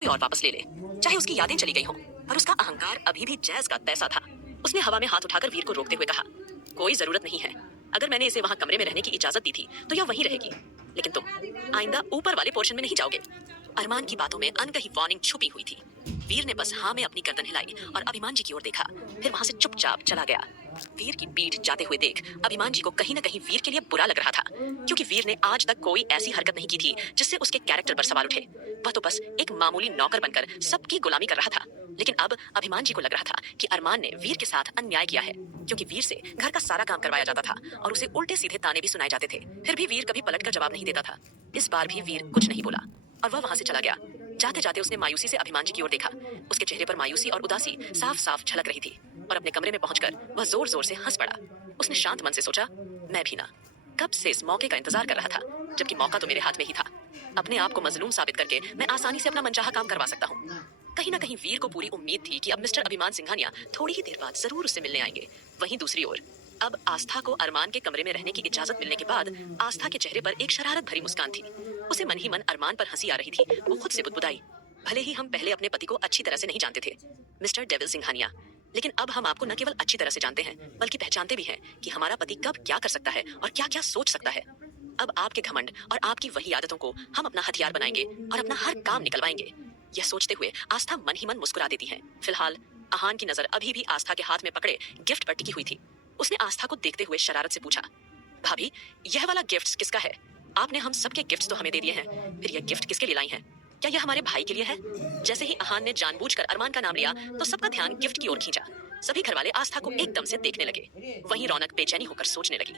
कोई और वापस ले ले, चाहे उसकी यादें चली गई हों, पर उसका अहंकार अभी भी जैज का तैसा था। उसने हवा में हाथ उठाकर वीर को रोकते हुए कहा, कोई जरूरत नहीं है। अगर मैंने इसे वहां कमरे में रहने की इजाजत दी थी तो यह वहीं रहेगी, लेकिन तुम आइंदा ऊपर वाले पोर्शन में नहीं जाओगे। अरमान की बातों में अनकही वार्निंग छुपी हुई थी। वीर ने बस हाँ में अपनी गर्दन हिलाई और अभिमान जी की ओर देखा, फिर वहां से चुपचाप चला गया। वीर की पीठ जाते हुए देख अभिमान जी को कहीं न कहीं वीर के लिए बुरा लग रहा था, क्योंकि वीर ने आज तक कोई ऐसी हरकत नहीं की थी जिससे उसके कैरेक्टर पर सवाल उठे। वह तो बस एक मामूली नौकर बनकर सबकी गुलामी कर रहा था। लेकिन अब अभिमान जी को लग रहा था कि अरमान ने वीर के साथ अन्याय किया है, क्योंकि वीर से घर का सारा काम करवाया जाता था और उसे उल्टे सीधे ताने भी सुनाए जाते थे। फिर भी वीर कभी पलट कर जवाब नहीं देता था। इस बार भी वीर कुछ नहीं बोला और वह वहां से चला गया। जाते जाते उसने मायूसी से अभिमान जी की ओर देखा। उसके चेहरे पर मायूसी और उदासी साफ साफ झलक रही थी और अपने कमरे में पहुंचकर वह जोर जोर से हंस पड़ा। उसने शांत मन से सोचा, मैं भी ना कब से इस मौके का इंतजार कर रहा था, जबकि मौका तो मेरे हाथ में ही था। अपने आप को मजलूम साबित करके मैं आसानी से अपना मनचाहा काम करवा सकता हूँ। कहीं ना कहीं वीर को पूरी उम्मीद थी कि अब मिस्टर अभिमान सिंघानिया थोड़ी ही देर बाद जरूर उससे मिलने आएंगे। वहीं दूसरी ओर अब आस्था को अरमान के कमरे में रहने की इजाजत मिलने के बाद आस्था के चेहरे पर एक शरारत भरी मुस्कान थी। उसे मन ही मन अरमान पर हंसी आ रही थी। वो खुद से बुदबुदाई, भले ही हम पहले अपने पति को अच्छी तरह से नहीं जानते थे मिस्टर डेविल सिंघानिया, लेकिन अब हम आपको न केवल अच्छी तरह से जानते हैं बल्कि पहचानते भी हैं कि हमारा पति कब क्या कर सकता है और क्या क्या सोच सकता है। अब आपके घमंड और आपकी वही आदतों को हम अपना हथियार बनाएंगे और अपना हर काम निकलवाएंगे। यह सोचते हुए आस्था मन ही मन मुस्कुरा देती है। फिलहाल आहान की नजर अभी भी आस्था के हाथ में पकड़े गिफ्ट पर टिकी हुई थी। उसने आस्था को देखते हुए शरारत से पूछा, भाभी यह वाला गिफ्ट किसका है? आपने हम सबके गिफ्ट्स तो हमें दे दिए हैं, फिर यह गिफ्ट किसके लिए लाई हैं? क्या यह हमारे भाई के लिए है? जैसे ही आहान ने जानबूझकर अरमान का नाम लिया तो सबका ध्यान गिफ्ट की ओर खींचा। सभी घरवाले आस्था को एकदम से देखने लगे। वहीं रौनक बेचैनी होकर सोचने लगी,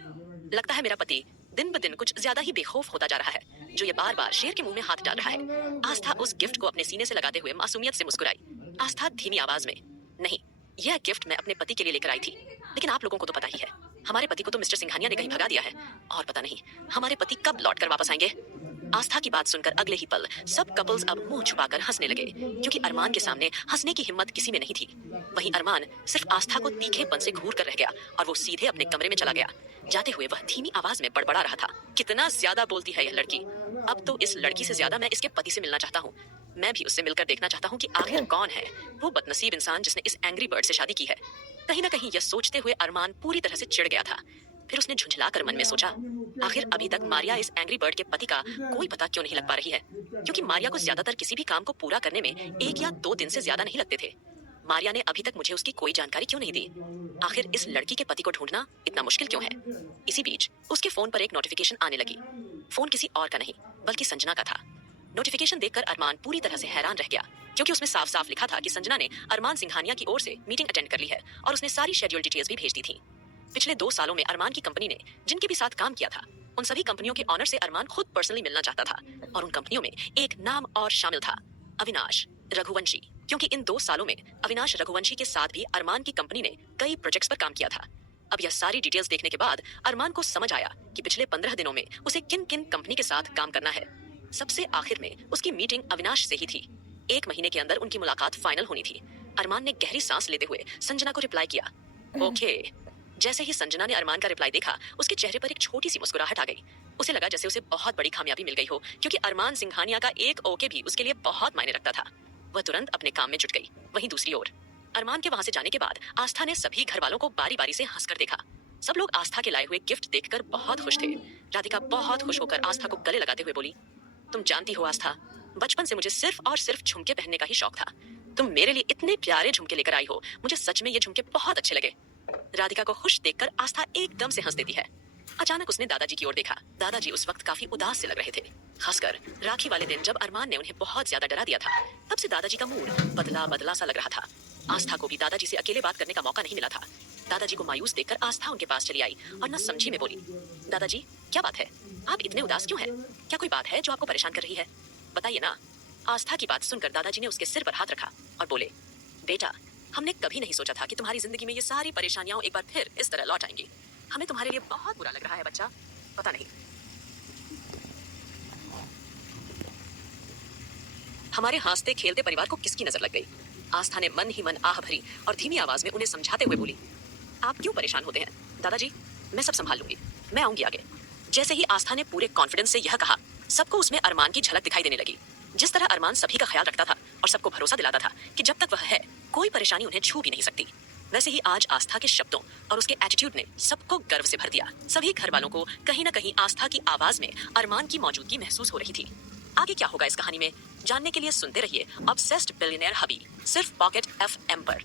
लगता है मेरा पति दिन ब दिन कुछ ज्यादा ही बेखौफ होता जा रहा है, जो ये बार बार शेर के मुंह में हाथ डाल रहा है। आस्था उस गिफ्ट को अपने सीने से लगाते हुए मासूमियत से मुस्कुराई। आस्था धीमी आवाज में, नहीं, यह गिफ्ट मैं अपने पति के लिए लेकर आई थी, लेकिन आप लोगों को तो पता ही है, हमारे पति को तो मिस्टर सिंघानिया ने कहीं भगा दिया है और पता नहीं हमारे पति कब लौट कर वापस आएंगे। आस्था की बात सुनकर अगले ही पल सब कपल्स अब मुंह छुपाकर हंसने लगे, क्योंकि अरमान के सामने हंसने की हिम्मत किसी में नहीं थी। वहीं अरमान सिर्फ आस्था को तीखेपन से घूर कर रह गया और वो सीधे अपने कमरे में चला गया। जाते हुए वह धीमी आवाज में बड़बड़ा रहा था, कितना ज्यादा बोलती है यह लड़की। अब तो इस लड़की से ज्यादा मैं इसके पति से मिलना चाहता हूँ। मैं भी उससे मिलकर देखना चाहता हूँ कि आखिर कौन है वो बदनसीब इंसान जिसने इस एंग्री बर्ड से शादी की है। कहीं ना कहीं यह सोचते हुए अरमान पूरी तरह से चिढ़ गया था। फिर उसने झुंझलाकर मन में सोचा, आखिर अभी तक मारिया इस एंग्री बर्ड के पति का कोई पता क्यों नहीं लग पा रही है, क्योंकि मारिया को ज्यादातर किसी भी काम को पूरा करने में 1 या 2 दिन से ज्यादा नहीं लगते थे। मारिया ने अभी तक मुझे उसकी कोई जानकारी क्यों नहीं दी? आखिर इस लड़की के पति को ढूंढना इतना मुश्किल क्यों है? इसी बीच उसके फोन पर एक नोटिफिकेशन आने लगी। फोन किसी और का नहीं बल्कि संजना का था। नोटिफिकेशन देखकर अरमान पूरी तरह से हैरान रह गया, क्योंकि उसमें साफ साफ लिखा था कि संजना ने अरमान सिंघानिया की ओर से मीटिंग अटेंड कर ली है और उसने सारी शेड्यूल डिटेल्स भी भेज दी थी। पिछले 2 सालों में अरमान की कंपनी ने जिनके भी साथ काम किया था, उन सभी कंपनियों के ऑनर से अरमान खुद पर्सनली मिलना चाहता था और उन कंपनियों में एक नाम और शामिल था, अविनाश रघुवंशी, क्योंकि इन 2 सालों में अविनाश रघुवंशी के साथ भी अरमान की कंपनी ने कई प्रोजेक्ट्स पर काम किया था। अब यह सारी डिटेल्स देखने के बाद अरमान को समझ आया कि पिछले 15 दिनों में उसे किन किन कंपनी के साथ काम करना है। सबसे आखिर में उसकी मीटिंग अविनाश से ही थी। 1 महीने के अंदर उनकी मुलाकात फाइनल होनी थी। अरमान ने गहरी सांस लेते हुए संजना को रिप्लाई किया, ओके। जैसे ही संजना ने अरमान का रिप्लाई देखा, उसके चेहरे पर एक छोटी सी मुस्कुराहट आ गई। उसे लगा जैसे उसे बहुत बड़ी कामयाबी मिल गई हो, क्योंकि अरमान सिंघानिया का एक ओके भी उसके लिए बहुत मायने रखता था। वह तुरंत अपने काम में जुट गई। वहीं दूसरी ओर अरमान के वहां से जाने के बाद आस्था ने सभी घर वालों को बारी बारी से हंसकर देखा। सब लोग आस्था के लाए हुए गिफ्ट देखकर बहुत खुश थे। राधिका बहुत खुश होकर आस्था को गले लगाते हुए बोली, तुम जानती हो आस्था, बचपन से मुझे सिर्फ और सिर्फ झुमके पहनने का ही शौक था। तुम मेरे लिए इतने प्यारे झुमके लेकर आई हो, मुझे सच में ये झुमके बहुत अच्छे लगे। राधिका को खुश देखकर आस्था एकदम से हंस देती है। अचानक उसने दादाजी की ओर देखा। दादाजी उस वक्त काफी उदास से लग रहे थे। खासकर राखी वाले दिन जब अरमान ने उन्हें बहुत ज्यादा डरा दिया था, तब से दादाजी का मूड बदला बदला सा लग रहा था। आस्था को भी दादाजी से अकेले बात करने का मौका नहीं मिला था। दादाजी को मायूस देखकर आस्था उनके पास चली आई और न समझी में बोली, दादाजी क्या बात है, आप इतने उदास क्यों हैं? क्या कोई बात है जो आपको परेशान कर रही है? बताइए ना। आस्था की बात सुनकर दादाजी ने उसके सिर पर हाथ रखा और बोले, बेटा, हमने कभी नहीं सोचा था कि तुम्हारी जिंदगी में ये सारी परेशानियां एक बार फिर इस तरह लौट आएंगी। हमें तुम्हारे लिए बहुत बुरा लग रहा है बच्चा, पता नहीं हमारे हंसते खेलते परिवार को किसकी नजर लग गई। आस्था ने मन ही मन आह भरी और धीमी आवाज में उन्हें समझाते हुए बोली, आप क्यों परेशान होते हैं दादाजी, मैं सब संभाल लूंगी, मैं आऊंगी आगे। जैसे ही आस्था ने पूरे कॉन्फिडेंस से यह कहा, सबको उसमें अरमान की झलक दिखाई देने लगी। जिस तरह अरमान सभी का ख्याल रखता था और सबको भरोसा दिलाता था कि जब तक वह है कोई परेशानी उन्हें छू भी नहीं सकती, वैसे ही आज आस्था के शब्दों और उसके एटीट्यूड ने सबको गर्व से भर दिया। सभी घर वालों को कहीं ना कहीं आस्था की आवाज में अरमान की मौजूदगी महसूस हो रही थी। आगे क्या होगा इस कहानी में जानने के लिए सुनते रहिए ऑब्सेस्ड बिलियनेयर हबी, सिर्फ पॉकेट एफएम पर।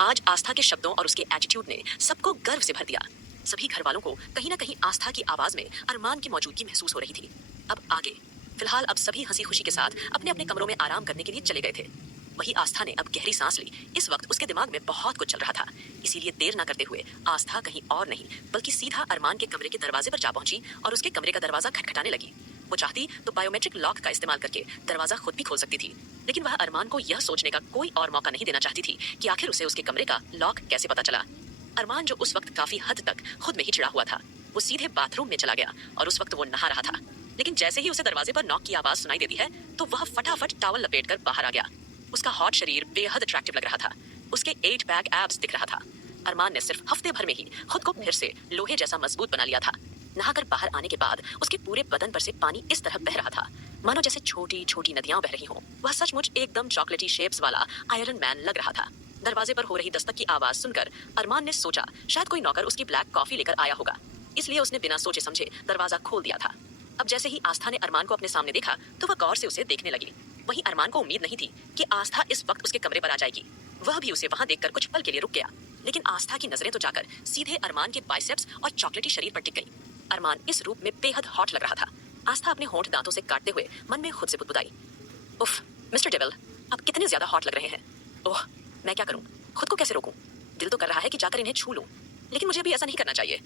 आज आस्था के शब्दों और उसके एटीट्यूड ने सबको गर्व से भर दिया। सभी घर वालों को कहीं ना कहीं आस्था की आवाज में अरमान की मौजूदगी महसूस हो रही थी। अब आगे फिलहाल अब सभी हंसी खुशी के साथ अपने अपने कमरों में आराम करने के लिए चले गए थे। वही आस्था ने अब गहरी सांस ली। इस वक्त उसके दिमाग में बहुत कुछ चल रहा था, इसीलिए देर न करते हुए आस्था कहीं और नहीं बल्कि सीधा अरमान के कमरे के दरवाजे पर जा पहुंची और उसके कमरे का दरवाजा खटखटाने लगी। वो चाहती तो बायोमेट्रिक लॉक का इस्तेमाल करके दरवाजा खुद भी खोल सकती थी, लेकिन वह अरमान को यह सोचने का कोई और मौका नहीं देना चाहती थी कि आखिर उसे उसके कमरे का लॉक कैसे पता चला। अरमान जो उस वक्त काफी हद तक खुद में ही चिढ़ा हुआ था, वो सीधे बाथरूम में चला गया और उस वक्त वो नहा रहा था। लेकिन जैसे ही उसे दरवाजे पर नॉक की आवाज सुनाई देती है तो वह फटाफट टॉवल लपेटकर बाहर आ गया। उसका हॉट शरीर बेहद अट्रैक्टिव लग रहा था। उसके 8 पैक एब्स दिख रहा था। अरमान ने सिर्फ हफ्ते भर में ही खुद को फिर से लोहे जैसा मजबूत बना लिया था। नहाकर बाहर आने के बाद उसके पूरे बदन पर से पानी इस तरह बह रहा था मानो जैसे छोटी छोटी नदियां बह रही हों। वह सचमुच एकदम चॉकलेटी शेप्स वाला आयरन मैन लग रहा था। दरवाजे पर हो रही दस्तक की आवाज सुनकर अरमान ने सोचा शायद कोई नौकर उसकी ब्लैक कॉफी लेकर आया होगा, इसलिए उसने बिना सोचे समझे दरवाजा खोल दिया था। अब जैसे ही आस्था ने अरमान को अपने सामने देखा तो वह गौर से उसे देखने लगी। वहीं अरमान को उम्मीद नहीं थी कि आस्था इस वक्त उसके कमरे पर आ जाएगी। वह भी उसे वहां देखकर कुछ पल के लिए रुक गया, लेकिन आस्था की नजरें तो जाकर सीधे अरमान के बाइसेप्स और चॉकलेटी शरीर पर टिक गई। अरमान इस रूप में बेहद हॉट लग रहा था। आस्था अपने होंठ दांतों से काटते हुए मन में खुद से बुदबुदाई, उफ मिस्टर डेविल, आप कितने ज्यादा हॉट लग रहे हैं। ओह, मैं क्या करूं, खुद को कैसे रोकूं। दिल तो कर रहा है कि जाकर इन्हें छू लूं, लेकिन मुझे अभी ऐसा नहीं करना चाहिए।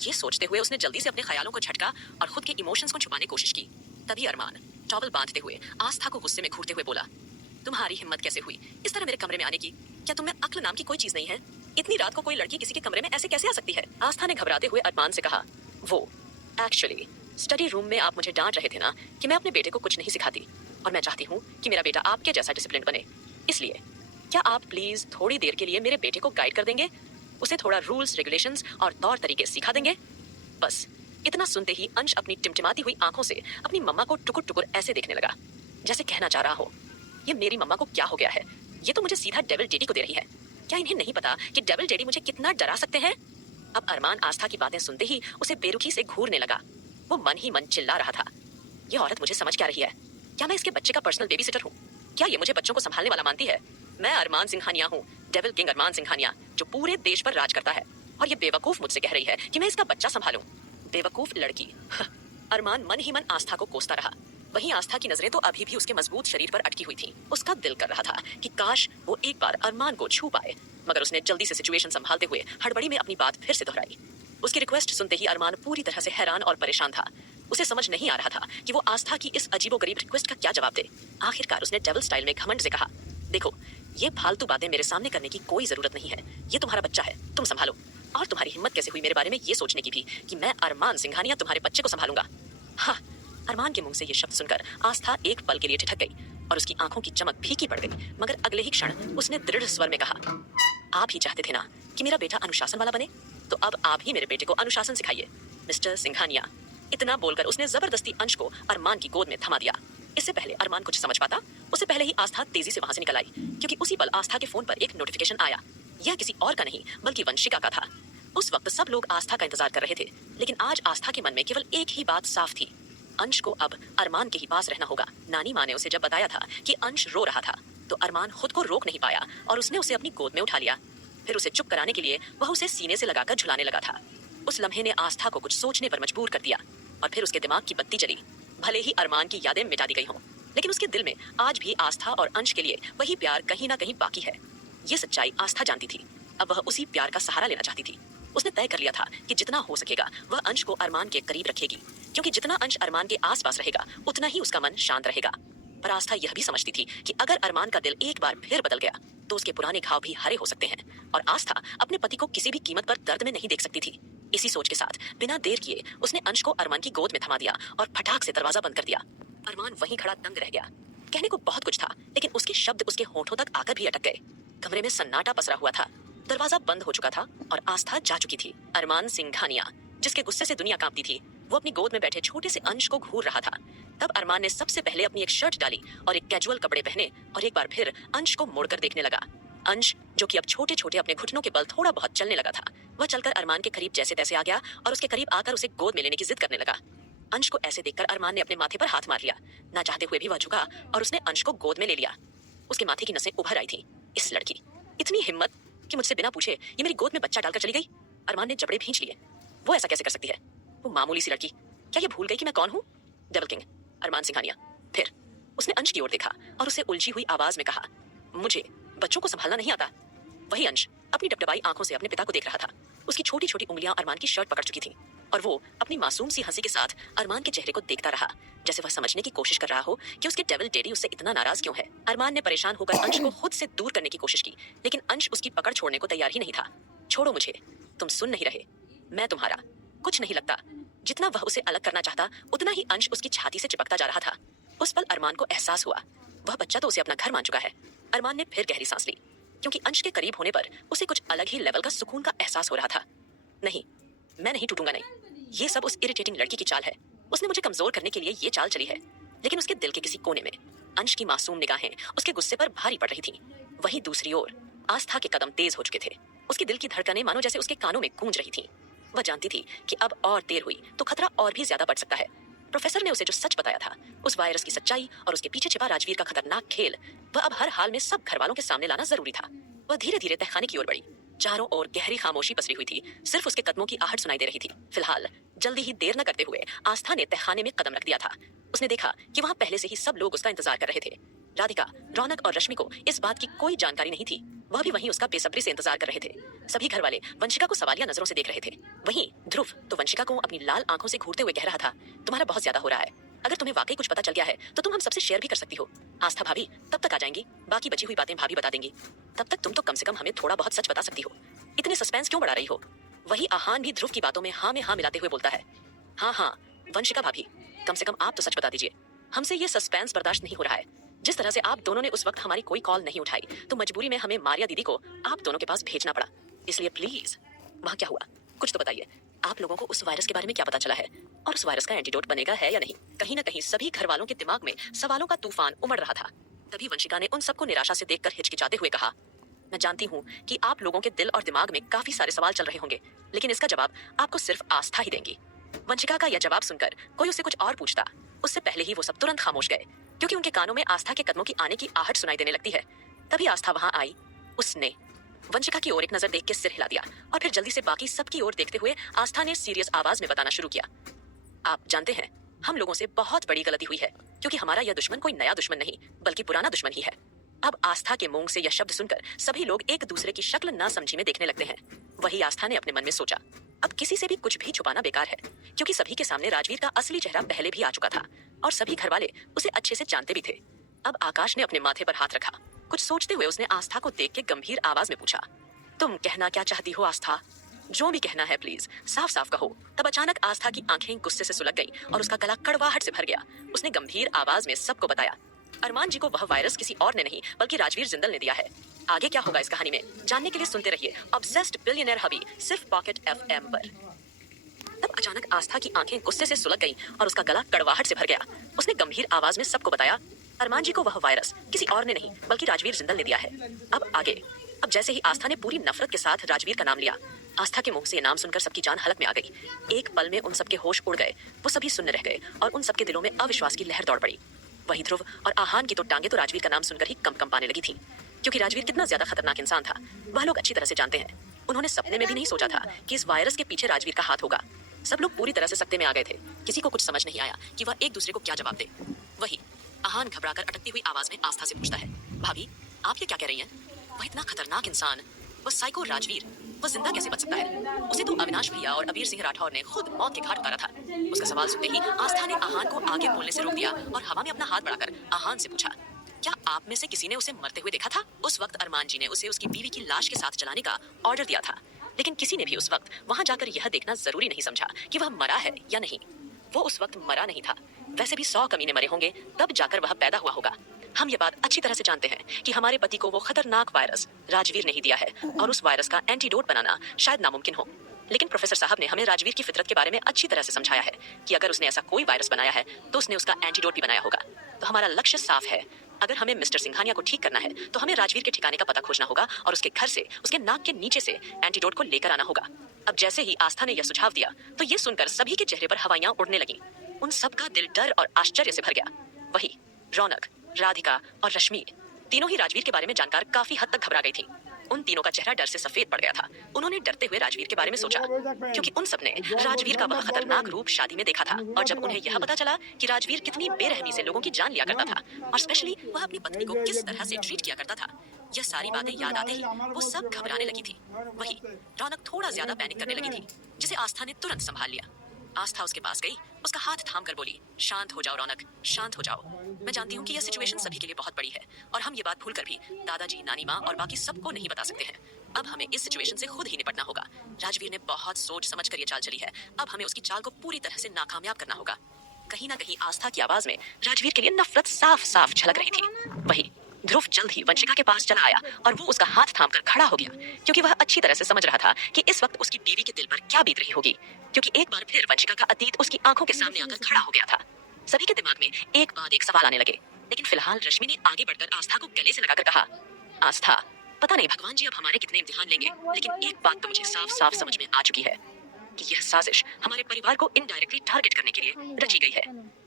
ये सोचते हुए उसने जल्दी से अपने ख्यालों को झटका और खुद के इमोशंस को छुपाने की कोशिश की। तभी अरमान टॉवल बांधते हुए आस्था को गुस्से में घूरते हुए बोला, तुम्हारी हिम्मत कैसे हुई इस तरह मेरे कमरे में आने की? क्या तुम में अक्ल नाम की कोई चीज नहीं है? इतनी रात को कोई लड़की किसी के कमरे में ऐसे कैसे आ सकती है? आस्था ने घबराते हुए अरमान से कहा, वो एक्चुअली स्टडी रूम में आप मुझे डांट रहे थे ना कि मैं अपने बेटे को कुछ नहीं सिखाती, और मैं चाहती हूँ कि मेरा बेटा आपके जैसा डिसिप्लिन बने। इसलिए क्या आप प्लीज थोड़ी देर के लिए मेरे बेटे को गाइड कर देंगे, उसे थोड़ा रूल्स रेगुलेशंस और तौर तरीके सिखा देंगे? बस इतना सुनते ही अंश अपनी टिमटिमाती हुई आंखों से अपनी मम्मा को टुकुर टुकुर ऐसे देखने लगा जैसे कहना चाह रहा हो, ये मेरी मम्मा को क्या हो गया है, ये तो मुझे सीधा डेविल डेडी को दे रही है। क्या इन्हें नहीं पता कि डेविल डेडी मुझे कितना डरा सकते हैं? अब अरमान आस्था की बातें सुनते ही उसे बेरुखी से घूरने लगा। वो मन ही मन चिल्ला रहा था, ये औरत मुझे समझ क्या रही है? क्या मैं इसके बच्चे का पर्सनल बेबी सिटर हूँ? क्या ये मुझे बच्चों को संभालने वाला मानती है? मैं अरमान सिंघानिया हूँ, डेविल किंग अरमान सिंघानिया, जो पूरे देश पर राज करता है, और ये बेवकूफ मुझसे कह रही है कि मैं इसका बच्चा संभालूं। बेवकूफ लड़की। अरमान मन ही मन आस्था को कोसता रहा। वहीं आस्था की नजरें तो अभी भी उसके मजबूत शरीर पर अटकी हुई थी। उसका दिल कर रहा था कि काश वो एक बार अरमान को छू पाए, मगर उसने जल्दी से सिचुएशन संभालते हुए हड़बड़ी में अपनी बात फिर से दोहराई। उसकी रिक्वेस्ट सुनते ही अरमान पूरी तरह से हैरान और परेशान था। उसे समझ नहीं आ रहा था कि वो आस्था की इस अजीबोगरीब रिक्वेस्ट का क्या जवाब दे। आखिरकार उसने डेविल स्टाइल में घमंड से कहा, देखो ये फालतू बातें मेरे सामने करने की कोई जरूरत नहीं है, ये तुम्हारा बच्चा है, तुम संभालो। और तुम्हारी हिम्मत कैसे हुई मेरे बारे में ये सोचने की भी कि मैं अरमान सिंघानिया तुम्हारे बच्चे को संभालूंगा? हाँ, अरमान के मुंह से ये शब्द सुनकर आस्था एक पल के लिए ठिठक गई और उसकी आंखों की चमक फीकी पड़ गई, मगर अगले ही क्षण उसने दृढ़ स्वर में कहा, आप ही चाहते थे ना कि मेरा बेटा अनुशासन वाला बने, तो अब आप ही मेरे बेटे को अनुशासन सिखाइए, मिस्टर सिंघानिया। इतना बोलकर उसने जबरदस्ती अंश को अरमान की गोद में थमा दिया। इससे पहले अरमान कुछ समझ पाता, उससे पहले ही आस्था तेजी से वहां से निकल आई, क्योंकि उसी पल आस्था के फोन पर एक नोटिफिकेशन आया। यह किसी और का नहीं बल्कि वंशिका का था। उस वक्त सब लोग आस्था का इंतजार कर रहे थे, लेकिन आज आस्था के मन में केवल एक ही बात साफ थी, अंश को अब अरमान के ही पास रहना होगा। नानी माँ ने उसे जब बताया था कि अंश रो रहा था, तो अरमान खुद को रोक नहीं पाया और उसने उसे अपनी गोद में उठा लिया। फिर उसे चुप कराने के लिए वह उसे सीने से लगाकर झुलाने लगा था। उस लम्हे ने आस्था को कुछ सोचने पर मजबूर कर दिया और फिर उसके दिमाग की बत्ती जली। भले ही अरमान की यादें मिटा दी गई हों, लेकिन उसके दिल में आज भी आस्था और अंश के लिए वही प्यार कहीं ना कहीं बाकी है। ये सच्चाई आस्था जानती थी। अब वह उसी प्यार का सहारा लेना चाहती थी। उसने तय कर लिया था कि जितना हो सकेगा वह अंश को अरमान के करीब रखेगी, क्योंकि जितना अंश अरमान के आसपास रहेगा उतना ही उसका मन शांत रहेगा। पर आस्था यह भी समझती थी कि अगर अरमान का दिल एक बार फिर बदल गया तो उसके पुराने घाव भी हरे हो सकते हैं, और आस्था अपने पति को किसी भी कीमत पर दर्द में नहीं देख सकती थी। इसी सोच के साथ बिना देर किए उसने अंश को अरमान की गोद में थमा दिया और फटाक से दरवाजा बंद कर दिया। अरमान वहीं खड़ा दंग रह गया। कहने को बहुत कुछ था, लेकिन उसके शब्द उसके होठों तक आकर भी अटक गए। कमरे में सन्नाटा पसरा हुआ था। दरवाजा बंद हो चुका था और आस्था जा चुकी थी। अरमान सिंघानिया, जिसके गुस्से से दुनिया कांपती थी, वो अपनी गोद में बैठे छोटे से अंश को घूर रहा था। तब अरमान ने सबसे पहले अपनी एक शर्ट डाली और एक कैजुअल कपड़े पहने और एक बार फिर अंश को मोड़कर देखने लगा। अंश, जो कि अब छोटे छोटे अपने घुटनों के बल थोड़ा बहुत चलने लगा था, वह चलकर अरमान के करीब जैसे तैसे आ गया और उसके करीब आकर उसे गोद में लेने की जिद करने लगा। अंश को ऐसे देखकर अरमान ने अपने माथे पर हाथ मार लिया। ना चाहते हुए भी वह झुका और उसने अंश को गोद में ले लिया। उसके माथे की नसें उभर आई थी। इस लड़की, इतनी हिम्मत कि मुझसे बिना पूछे ये मेरी गोद में बच्चा डालकर चली गई। अरमान ने जबड़े भींच लिए। वो ऐसा कैसे कर सकती है? वो मामूली सी लड़की, क्या ये भूल गई कि मैं कौन हूँ? डेविल किंग, अरमान सिंघानिया। फिर उसने अंश की ओर देखा और उसे उलझी हुई आवाज में कहा, मुझे बच्चों को संभालना नहीं आता। वही अंश अपनी डबडबाई आंखों से अपने पिता को देख रहा था। उसकी छोटी छोटी उंगलियां अरमान की शर्ट पकड़ चुकी थीं और वो अपनी मासूम सी हंसी के साथ अरमान के चेहरे को देखता रहा, जैसे वह समझने की कोशिश कर रहा हो कि उसके डेविल डैडी उससे इतना नाराज क्यों है। अरमान ने परेशान होकर अंश को खुद से दूर करने की कोशिश की, लेकिन अंश उसकी पकड़ छोड़ने को तैयार ही नहीं था। छोड़ो मुझे, तुम सुन नहीं रहे, मैं तुम्हारा कुछ नहीं लगता। जितना वह उसे अलग करना चाहता, उतना ही अंश उसकी छाती से चिपकता जा रहा था। उस पल अरमान को एहसास हुआ, वह बच्चा तो उसे अपना घर मान चुका है। अरमान ने फिर गहरी सांस ली, क्योंकि अंश के करीब होने पर उसे कुछ अलग ही लेवल का सुकून का एहसास हो रहा था। नहीं, मैं नहीं टूटूंगा, नहीं। ये सब उस इरिटेटिंग लड़की की चाल है। उसने मुझे कमजोर करने के लिए ये चाल चली है। लेकिन उसके दिल के किसी कोने में अंश की मासूम निगाहें उसके गुस्से पर भारी पड़ रही थीं। वहीं दूसरी ओर आस्था के कदम तेज हो चुके थे। उसके दिल की धड़कनें मानो जैसे उसके कानों में गूंज रही थीं। वह जानती थी कि अब और देर हुई तो खतरा और भी ज्यादा बढ़ सकता है। प्रोफेसर ने उसे जो सच बताया था, उस वायरस की सच्चाई और उसके पीछे छिपा राजवीर का खतरनाक खेल, वह अब हर हाल में सब घर वालों के सामने लाना जरूरी था। वह धीरे धीरे तहखाने की ओर बढ़ी। चारों ओर गहरी खामोशी पसरी हुई थी, सिर्फ उसके कदमों की आहट सुनाई दे रही थी। फिलहाल जल्दी ही देर न करते हुए आस्था ने तहखाने में कदम रख दिया था। उसने देखा कि वहां पहले से ही सब लोग उसका इंतजार कर रहे थे। राधिका, रौनक और रश्मि को इस बात की कोई जानकारी नहीं थी। वह भी वहीं उसका बेसब्री से इंतजार कर रहे थे। सभी घर वाले वंशिका को सवालिया नजरों से देख रहे थे। वहीं ध्रुव तो वंशिका को अपनी लाल आंखों से घूरते हुए कह रहा था, तुम्हारा बहुत ज्यादा हो रहा है। अगर तुम्हें वाकई कुछ पता चल गया है तो तुम हम सबसे शेयर भी कर सकती हो। आस्था भाभी तब तक आ जाएंगी, बाकी बची हुई बातें भाभी बता देंगी। तब तक तुम तो कम से कम हमें थोड़ा बहुत सच बता सकती हो। इतने सस्पेंस क्यों बढ़ा रही हो? वही आहान भी ध्रुव की बातों में हाँ मिलाते हुए बोलता है, हाँ हाँ वंशिका भाभी, कम से कम आप तो सच बता दीजिए। हमसे ये सस्पेंस बर्दाश्त नहीं हो रहा है। जिस तरह से आप दोनों ने उस वक्त हमारी कोई कॉल नहीं उठाई, तो मजबूरी में हमें मारिया दीदी को आप दोनों के पास भेजना पड़ा। इसलिए प्लीज, वहाँ क्या हुआ, कुछ तो बताइए। आप लोगों को उस वायरस के बारे में क्या पता चला है और उस वायरस का एंटीडोट बनेगा है या नहीं? कहीं ना कहीं सभी घर वालों के दिमाग में सवालों का तूफान उमड़ रहा था। तभी वंशिका ने उन सबको निराशा से देखकर हिचकिचाते हुए कहा, मैं जानती हूँ कि आप लोगों के दिल और दिमाग में काफी सारे सवाल चल रहे होंगे, लेकिन इसका जवाब आपको सिर्फ आस्था ही देंगी। वंशिका का यह जवाब सुनकर कोई उससे कुछ और पूछता, उससे पहले ही वो सब तुरंत खामोश गए, क्योंकि उनके कानों में आस्था के कदमों की आने की आहट सुनाई देने लगती है। तभी आस्था वहां आई। उसने वंशिका की ओर एक नजर देख के सिर हिला दिया और फिर जल्दी से बाकी सबकी ओर देखते हुए आस्था ने सीरियस आवाज में बताना शुरू किया, आप जानते हैं हम लोगों से बहुत बड़ी गलती हुई है, क्योंकि हमारा यह दुश्मन कोई नया दुश्मन नहीं बल्कि पुराना दुश्मन ही है। अब आस्था के मुंह से यह शब्द सुनकर सभी लोग एक दूसरे की शक्ल ना समझी में देखने लगते हैं। वही आस्था ने अपने मन में सोचा, अब किसी से भी कुछ भी छुपाना बेकार है, क्योंकि सभी के सामने राजवीर का असली चेहरा पहले भी आ चुका था और सभी घरवाले उसे अच्छे से जानते भी थे। अब आकाश ने अपने माथे पर हाथ रखा। कुछ सोचते हुए उसने आस्था को देख के गंभीर आवाज में पूछा, तुम कहना क्या चाहती हो आस्था? जो भी कहना है प्लीज साफ साफ कहो। तब अचानक आस्था की आंखें गुस्से से सुलग गई और उसका गला कड़वाहट से भर गया। उसने गंभीर आवाज में सबको बताया, अरमान जी को वह वायरस किसी और ने नहीं बल्कि राजवीर जिंदल ने दिया है। आगे क्या होगा इस कहानी में जानने के लिए सुनते रहिए ऑब्सेस्ड बिलियनेयर हबी, सिर्फ पॉकेट एफएम पर। तब अचानक आस्था की आंखें गुस्से से सुलग गईं और उसका गला कड़वाहट से भर गया। उसने गंभीर आवाज में सबको बताया, अरमान जी को वह वायरस किसी और ने नहीं बल्कि राजवीर जिंदल ने दिया है। अब आगे। अब जैसे ही आस्था ने पूरी नफरत के साथ राजवीर का नाम लिया, आस्था के मुंह से नाम सुनकर सबकी जान हलक में आ गई। एक पल में उन सबके होश उड़ गए। वो सभी सुनने रह गए और उन सबके दिलों में अविश्वास की लहर दौड़ पड़ी। वही ध्रुव और आहान की तो टांगे तो राजवीर का नाम सुनकर ही कंप पाने लगी थी, क्योंकि राजवीर कितना ज्यादा खतरनाक इंसान था वह लोग अच्छी तरह से जानते हैं। उन्होंने सपने में भी नहीं सोचा था कि इस वायरस के पीछे राजवीर का हाथ होगा। सब लोग पूरी तरह से सकते में आ गए थे। किसी को कुछ समझ नहीं आया कि वह एक दूसरे को क्या जवाब दे। वही आहान घबराकर अटकती हुई आवाज में आस्था से पूछता है, भाभी आप ये क्या कह रही हैं? वह इतना खतरनाक इंसान, वह साइको राजवीर, वह जिंदा कैसे बच सकता है? उसे तो अविनाश भैया और अबीर सिंह राठौर ने खुद मौत के घाट उतारा था। उसका सवाल सुनते ही आस्था ने आहान को आगे बोलने से रोक दिया और हवा में अपना हाथ बढ़ाकर आहान से पूछा, क्या आप में से किसी ने उसे मरते हुए देखा था? उस वक्त अरमान जी ने उसे उसकी बीवी की लाश के साथ जलाने का ऑर्डर दिया था, लेकिन किसी ने भी उस वक्त वहां जाकर यह देखना जरूरी नहीं समझा कि वह मरा है या नहीं। वो उस वक्त मरा नहीं था। वैसे भी 100 कमीने मरे होंगे तब जाकर वह पैदा हुआ होगा। हम ये बात अच्छी तरह से जानते हैं कि हमारे पति को वो खतरनाक वायरस राजवीर ने ही दिया है और उस वायरस का एंटीडोट बनाना शायद नामुमकिन हो। लेकिन प्रोफेसर साहब ने हमें राजवीर की फितरत के बारे में अच्छी तरह से समझाया है कि अगर उसने ऐसा कोई वायरस बनाया है तो उसने उसका एंटीडोट भी बनाया होगा। तो हमारा लक्ष्य साफ है। अगर हमें मिस्टर सिंघानिया को ठीक करना है तो हमें राजवीर के ठिकाने का पता खोजना होगा और उसके घर से, उसके नाक के नीचे से एंटीडोट को लेकर आना होगा। अब जैसे ही आस्था ने यह सुझाव दिया तो ये सुनकर सभी के चेहरे पर हवाइयां उड़ने लगी। उन सबका दिल डर और आश्चर्य से भर गया। वही रौनक, राधिका और रश्मि तीनों ही राजवीर के बारे में जानकर काफी हद तक घबरा गई थी। उन तीनों का चेहरा डर से सफेद पड़ गया था। उन्होंने डरते हुए राजवीर के बारे में सोचा, क्योंकि उन सबने राजवीर का वह खतरनाक रूप शादी में देखा था। और जब उन्हें यह पता चला कि राजवीर कितनी बेरहमी से लोगों की जान लिया करता था और स्पेशली वह अपनी पत्नी को किस तरह से ट्रीट किया करता था, यह सारी बातें याद आते ही वो सब घबराने लगी थी। वही रौनक थोड़ा ज्यादा पैनिक करने लगी थी, जिसे आस्था ने तुरंत संभाल लिया। आस्था उसके पास गई, उसका हाथ थाम कर बोली, शांत हो जाओ रौनक, शांत हो जाओ। मैं जानती हूँ कि यह सिचुएशन सभी के लिए बहुत बड़ी है और हम ये बात भूलकर भी दादाजी, नानी माँ और बाकी सबको नहीं बता सकते हैं। अब हमें इस सिचुएशन से खुद ही निपटना होगा। राजवीर ने बहुत सोच समझ कर ये चाल चली है। अब हमें उसकी चाल को पूरी तरह से नाकामयाब करना होगा। कहीं ना कहीं आस्था की आवाज में राजवीर के लिए नफरत साफ साफ झलक रही थी। वही ध्रुव जल्द ही वंशिका के पास चला आया और वो उसका हाथ थामकर खड़ा हो गया, क्योंकि वह अच्छी तरह से समझ रहा था कि इस वक्त उसकी बीवी के दिल पर क्या बीत रही होगी, क्योंकि एक बार फिर वंशिका का अतीत उसकी आंखों के सामने आकर खड़ा हो गया था। सभी के दिमाग में एक बाद एक सवाल आने लगे, लेकिन फिलहाल रश्मि ने आगे बढ़कर आस्था को गले से लगाकर कहा, आस्था, पता नहीं भगवान जी अब हमारे कितने इम्तिहान लेंगे, लेकिन एक बात तो मुझे साफ साफ समझ में आ चुकी है कि यह साजिश हमारे परिवार को इनडायरेक्टली टारगेट करने के लिए रची गई है।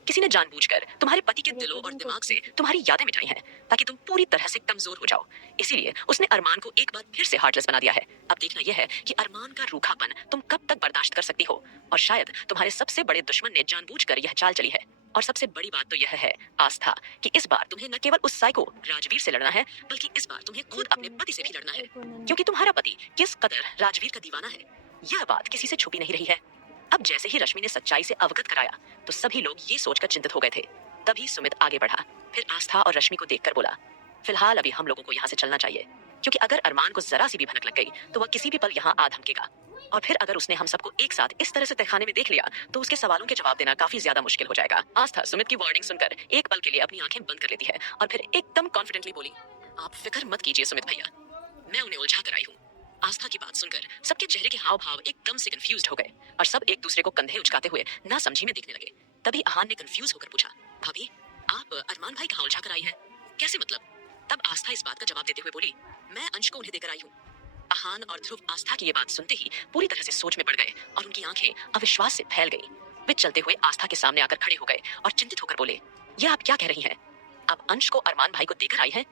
किसी ने जानबूझकर तुम्हारे पति के दिलों और दिमाग से तुम्हारी यादें मिटाई हैं ताकि तुम पूरी तरह से कमजोर हो जाओ। इसीलिए उसने अरमान को एक बार फिर से हार्टलेस बना दिया है। अब देखना यह है कि अरमान का रूखापन तुम कब तक बर्दाश्त कर सकती हो, और शायद तुम्हारे सबसे बड़े दुश्मन ने जानबूझकर यह चाल चली है। और सबसे बड़ी बात तो यह है आस्था कि इस बार तुम्हें न केवल उस साइको राजवीर से लड़ना है, बल्कि इस बार तुम्हें खुद अपने पति से भी लड़ना है, क्योंकि तुम्हारा पति किस कदर राजवीर का दीवाना है यह बात किसी से छुपी नहीं रही है। अब जैसे ही रश्मि ने सच्चाई से अवगत कराया तो सभी लोग ये सोचकर चिंतित हो गए थे। तभी सुमित आगे बढ़ा, फिर आस्था और रश्मि को देखकर बोला, फिलहाल अभी हम लोगों को यहाँ से चलना चाहिए, क्योंकि अगर अरमान को जरा सी भी भनक लग गई तो वह किसी भी पल यहाँ आ धमकेगा। और फिर अगर उसने हम सबको एक साथ इस तरह से तहखाने में देख लिया तो उसके सवालों के जवाब देना काफी ज्यादा मुश्किल हो जाएगा। आस्था सुमित की वार्निंग सुनकर एक पल के लिए अपनी आंखें बंद कर लेती है और फिर एकदम कॉन्फिडेंटली बोली, आप फिक्र मत कीजिए सुमित भैया, मैं उन्हें उलझा कर आई हूँ। आस्था की बात सुनकर सबके चेहरे के हाव भाव एकदम से कंफ्यूज्ड हो गए और सब एक दूसरे को कंधे उचकाते हुए ना समझी में देखने लगे। तभी आहान ने कंफ्यूज होकर पूछा, भाभी आप अरमान भाई कहाँ उलझा कर आई है, कैसे मतलब? तब आस्था इस बात का जवाब देते हुए बोली, मैं अंश को उन्हें देकर आई हूँ। आहान और ध्रुव आस्था की ये बात सुनते ही पूरी तरह से सोच में पड़ गए और उनकी आंखें अविश्वास से फैल गई। वे चलते हुए आस्था के सामने आकर खड़े हो गए और चिंतित होकर बोले, यह आप क्या कह रही हैं? आप अंश को अरमान भाई को देकर आई हैं?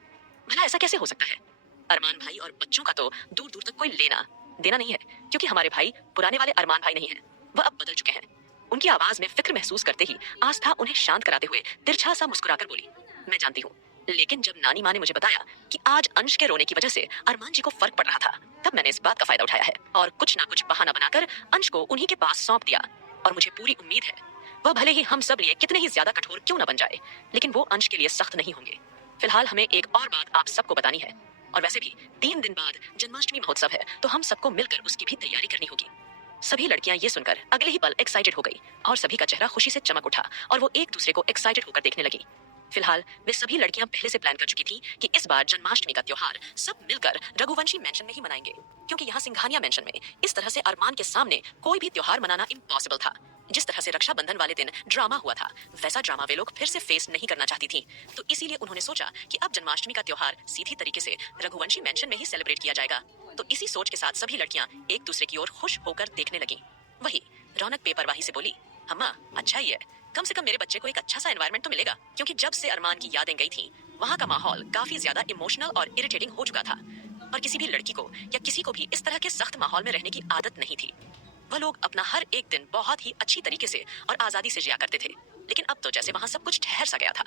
भला ऐसा कैसे हो सकता है? अरमान भाई और बच्चों का तो दूर दूर तक कोई लेना देना नहीं है, क्योंकि हमारे भाई पुराने वाले अरमान भाई नहीं हैं, वह अब बदल चुके हैं। उनकी आवाज में फिक्र महसूस करते ही आस्था उन्हें शांत कराते हुए तिरछा सा मुस्कुराकर बोली, मैं जानती हूँ, लेकिन जब नानी माँ ने मुझे बताया कि आज अंश के रोने की वजह से अरमान जी को फर्क पड़ रहा था, तब मैंने इस बात का फायदा उठाया है और कुछ ना कुछ बहाना बनाकर अंश को उन्हीं के पास सौंप दिया। और मुझे पूरी उम्मीद है वह भले ही हम सब लिए कितने ही ज्यादा कठोर क्यों न बन जाए, लेकिन वो अंश के लिए सख्त नहीं होंगे। फिलहाल हमें एक और बात आप सबको बतानी है, और वैसे भी 3 दिन बाद जन्माष्टमी महोत्सव है, तो हम सबको मिलकर उसकी भी तैयारी करनी होगी। सभी लड़कियां ये सुनकर अगले ही पल एक्साइटेड हो गई और सभी का चेहरा खुशी से चमक उठा और वो एक दूसरे को एक्साइटेड होकर देखने लगी। फिलहाल वे सभी लड़कियां पहले से प्लान कर चुकी थी कि इस बार जन्माष्टमी का त्योहार सब मिलकर रघुवंशी मैंशन में ही मनाएंगे, क्योंकि यहाँ सिंघानिया मैंशन में इस तरह से अरमान के सामने कोई भी त्योहार मनाना इम्पॉसिबल था। जिस तरह से रक्षाबंधन वाले दिन ड्रामा हुआ था, वैसा ड्रामा वे लोग फिर से फेस नहीं करना चाहती थी। तो इसीलिए उन्होंने सोचा कि अब जन्माष्टमी का त्योहार सीधी तरीके से रघुवंशी मैंशन में ही सेलिब्रेट किया जाएगा। तो इसी सोच के साथ सभी लड़कियां एक दूसरे की ओर खुश होकर देखने लगी। वही रौनक बेपरवाही से बोली, अम्मा अच्छा ही है, कम से कम मेरे बच्चे को एक अच्छा सा एनवायरनमेंट तो मिलेगा, क्योंकि जब से अरमान की यादें गई थी वहाँ का माहौल काफी ज्यादा इमोशनल और इरिटेटिंग हो चुका था, और किसी भी लड़की को या किसी को भी इस तरह के सख्त माहौल में रहने की आदत नहीं थी। वह लोग अपना हर एक दिन बहुत ही अच्छी तरीके से और आजादी से जिया करते थे, लेकिन अब तो जैसे वहाँ सब कुछ ठहर सा गया था।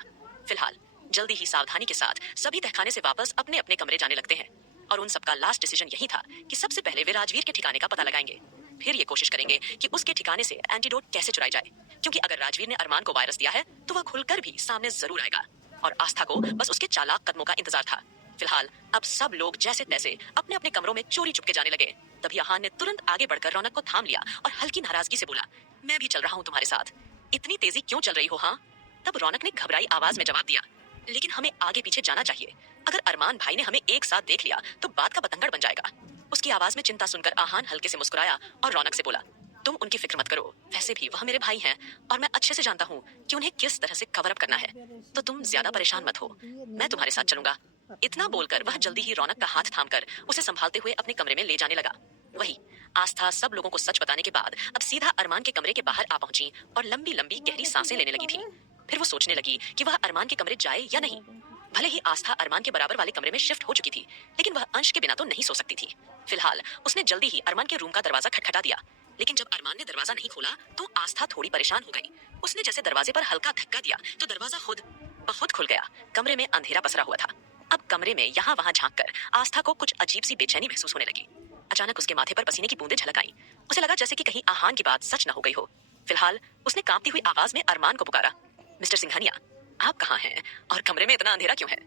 फिलहाल जल्दी ही सावधानी के साथ सभी तहखाने से वापस अपने अपने कमरे जाने लगते हैं, और उन सबका लास्ट डिसीजन यही था कि सबसे पहले वे राजवीर के ठिकाने का पता लगाएंगे, फिर ये कोशिश करेंगे कि उसके ठिकाने से एंटीडोट कैसे चुराई जाए, क्योंकि अगर राजवीर ने अरमान को वायरस दिया है तो वह खुलकर भी सामने जरूर आएगा, और आस्था को बस उसके चालाक कदमों का इंतजार था। फिलहाल अब सब लोग जैसे तैसे अपने अपने कमरों में चोरी चुपके जाने लगे। तभी आहान ने तुरंत आगे बढ़कर रौनक को थाम लिया और हल्की नाराजगी से बोला, मैं भी चल रहा हूँ तुम्हारे साथ, इतनी तेजी क्यों चल रही हो? हाँ। तब रौनक ने घबराई आवाज में जवाब दिया, लेकिन हमें आगे पीछे जाना चाहिए, अगर अरमान भाई ने हमें एक साथ देख लिया तो बात का बतंगड़ बन जाएगा। उसकी आवाज में चिंता सुनकर आहान हल्के से मुस्कुराया और रौनक से बोला, तुम उनकी फिक्र मत करो, वैसे भी वह मेरे भाई हैं और मैं अच्छे से जानता हूँ कि उन्हें किस तरह से कवर अप करना है, तो तुम ज्यादा परेशान मत हो, मैं तुम्हारे साथ चलूंगा। इतना बोलकर वह जल्दी ही रौनक का हाथ थामकर उसे संभालते हुए अपने कमरे में ले जाने लगा। वही आस्था सब लोगों को सच बताने के बाद अब सीधा अरमान के कमरे के बाहर आ पहुंची और लंबी लंबी गहरी सांसें लेने लगी थी। फिर वो सोचने लगी कि वह अरमान के कमरे जाए या नहीं। भले ही आस्था अरमान के बराबर वाले कमरे में शिफ्ट हो चुकी थी, लेकिन वह अंश के बिना तो नहीं सो सकती थी। फिलहाल उसने जल्दी ही अरमान के रूम का दरवाजा खटखटा दिया, लेकिन जब अरमान ने दरवाजा नहीं खोला तो आस्था थोड़ी परेशान हो गई। उसने जैसे दरवाजे पर हल्का धक्का दिया तो दरवाजा खुद ब खुद खुल गया। कमरे में अंधेरा पसरा हुआ था। अब कमरे में यहाँ वहां झांक कर आस्था को कुछ अजीब सी बेचैनी महसूस होने लगी। अचानक उसके माथे पर पसीने की बूंदें झलक आईं। उसे लगा जैसे कि कहीं आहान की बात सच न हो गई हो। फिलहाल उसने कांपती हुई आवाज में अरमान को पुकारा, मिस्टर सिंघानिया, आप कहाँ हैं और कमरे में इतना अंधेरा क्यों है?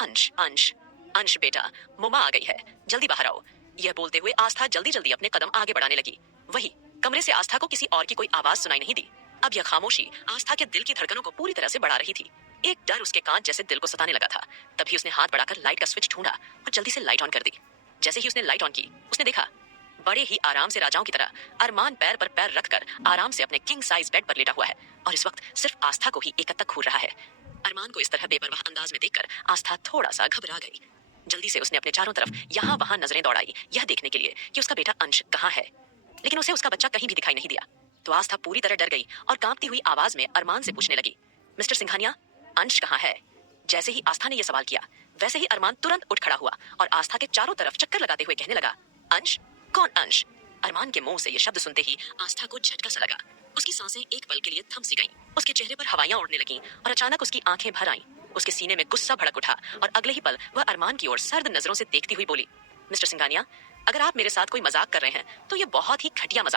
अंश अंश अंश बेटा, मोमा आ गई है, जल्दी बाहर आओ। यह बोलते हुए आस्था जल्दी जल्दी अपने कदम आगे बढ़ाने लगी। वही कमरे से आस्था को किसी और की कोई आवाज सुनाई नहीं दी। अब यह खामोशी आस्था के दिल की धड़कनों को पूरी तरह से बढ़ा रही थी। एक डर उसके कान जैसे दिल को सताने लगा था। तभी उसने हाथ बढ़ाकर लाइट का स्विच ढूंढा और जल्दी से लाइट ऑन कर दी। जैसे ही उसने लाइट ऑन की, उसने देखा बड़े ही आराम से राजाओं की तरह अरमान पैर पर पैर रखकर आराम से अपने किंग साइज बेड पर लेटा हुआ है और इस वक्त सिर्फ आस्था को ही एकटक घूर रहा है। अरमान को इस तरह बेपरवाह अंदाज में देखकर आस्था थोड़ा सा घबरा गई। जल्दी से उसने अपने चारों तरफ यहाँ वहां नजरें दौड़ाई, यह देखने के लिए कि उसका बेटा अंश कहाँ है, लेकिन उसे उसका बच्चा कहीं भी दिखाई नहीं दिया। तो आस्था पूरी तरह डर गई और कांपती हुई आवाज में अरमान से पूछने लगी, मिस्टर सिंघानिया, अंश कहाँ है? जैसे ही आस्था ने यह सवाल किया, वैसे ही अरमान तुरंत उठ खड़ा हुआ और आस्था के चारों तरफ चक्कर लगाते हुए कहने लगा, अंश? कौन अंश? अरमान के मुंह से यह शब्द सुनते ही आस्था को झटका सा लगा। उसकी सांसें एक पल के लिए थम सी गईं। उसके चेहरे पर हवाइयां उड़ने लगीं और अचानक उसकी आंखें भर आईं। उसके सीने में गुस्सा भड़क उठा और अगले ही पल वह अरमान की ओर सर्द नजरों से देखती हुई बोली, मिस्टर सिंघानिया, अगर आप मेरे साथ कोई मजाक कर रहे हैं तो यह बहुत ही घटिया मजाक